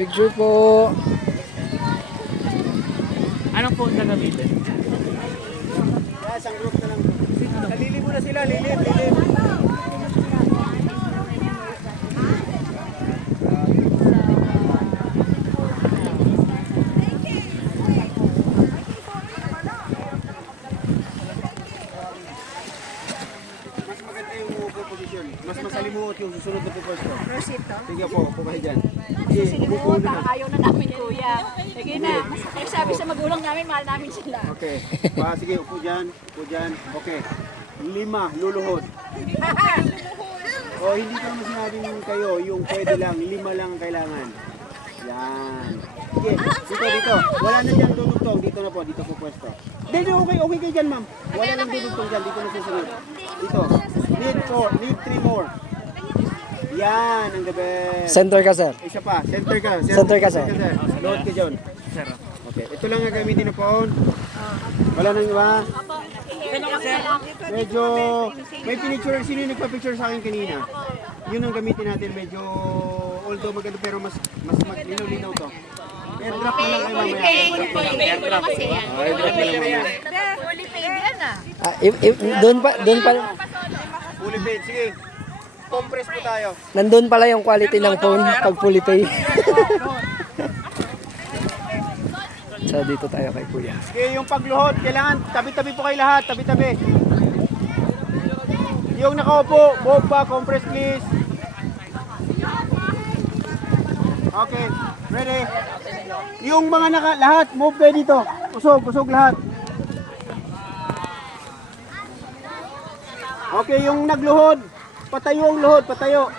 Picture po. Anong phone na gamitin? Isang group na lang. Lilim muna sila, lilim. Mas maganda yung upo position. Mas masalimuot yung susunod na pupwesto. Rosito. Sige po, upo kayo dyan. Sinimuot, ayaw na namin kuya. Sige na. Kaya sabi sa magulang namin, mahal namin sila. Okay. Sige, upo dyan. Okay. 5, luluhod. O, hindi ko naman sinabing kayo, yung pwede lang, 5 lang ang kailangan. Yan. Sige, dito. Wala na dyan dudugtong. Dito na po, dito po pwesto. Hindi, okay kayo dyan, ma'am. Wala nang dudugtong dyan, dito na susunod. Dito. Need 3 more. Yan, ang gabi. Center ka, sir. Isa pa, center ka. Center ka, sir. Load ka dyan. Sir. Okay, ito lang ang gamitin na phone. Wala nang iba. Medyo, may pinicture, sino yung nagpa-picture sa akin kanina? Yun ang gamitin natin, medyo, although maganda pero mas maglinaw-linaw to. Airdrop na lang kayo mamaya. Airdrop na lang. Airdrop na lang mamaya. Fully paid yan ah. Doon pa, Fully paid, sige. Compress po tayo. nandun pala yung quality ng phone pag fully pay. So dito tayo kay Kuya. Sige, yung pagluhod, kailangan tabi-tabi po kayo lahat, tabi-tabi. Yung nakaupo, move back, compress please. Okay, ready? Yung mga lahat, move kayo dito. Usog lahat. Okay, yung nagluhod, patayo ang luhod, patayo.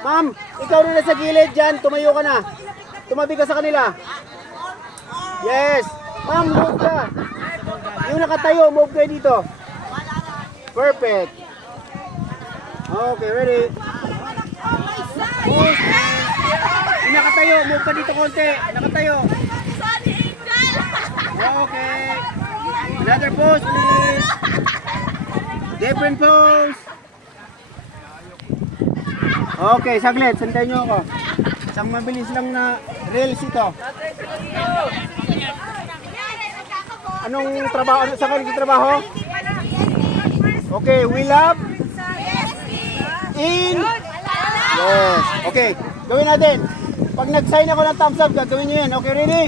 Ma'am, ikaw rin na sa gilid dyan, tumayo ka na. Tumabi ka sa kanila. Yes! Ma'am, move ka! Yung nakatayo, move kayo dito. Perfect. Okay, ready? Move! Yung nakatayo, move ka dito konti. Nakatayo. Okay. Another pose, please. Different pose. Okay, saglit. Sanday nyo ako. Isang mabilis lang na reels ito. Anong trabaho? Sa kanil trabaho? Okay, we love in yes. Okay, gawin natin. Pag nag-sign ako ng thumbs up, gagawin nyo yan. Okay, ready?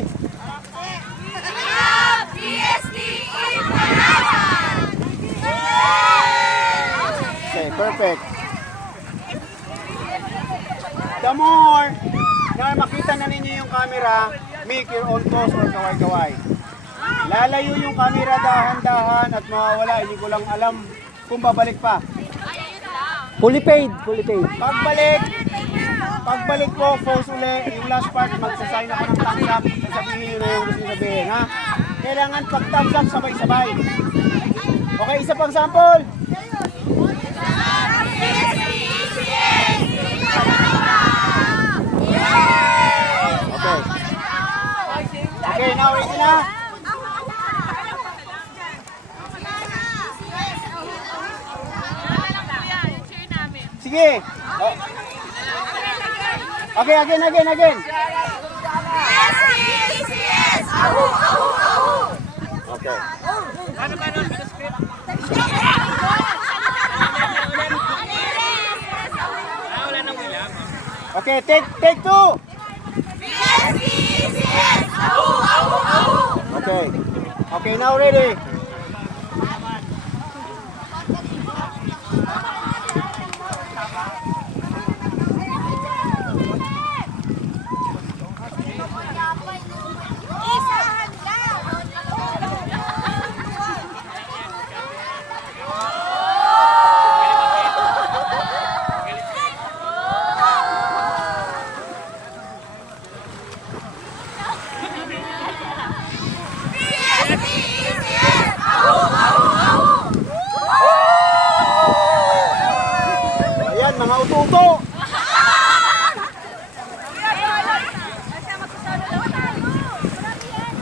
Okay, perfect. The more na makita na ninyo yung camera, make your own pose or kaway-kaway. Lalayo yung camera dahan-dahan at mawawala. Hindi ko lang alam kung babalik pa. Fully paid. Pagbalik po, pose uli. Yung last part, magsasign ako ng thumbs up. Sabihin nyo na yung gusto nyo sabihin, ha? Kailangan pag thumbs up, sabay-sabay. Okay, isa pang sample. Okay, now ready na? Sige. Oh. Okay, again. Okay. Okay, take 2. Okay. Okay, now ready.